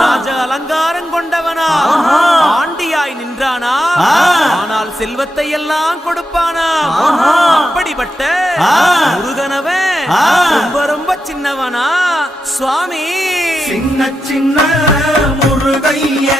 ராஜ அலங்காரம் கொண்டவனா ஆண்டியாய் நின்றானா ஆனால் செல்வத்தை எல்லாம் கொடுப்பானா அப்படிப்பட்ட முருகனவன் ரொம்ப ரொம்ப சின்னவனா சுவாமி சின்ன சின்ன முருகைய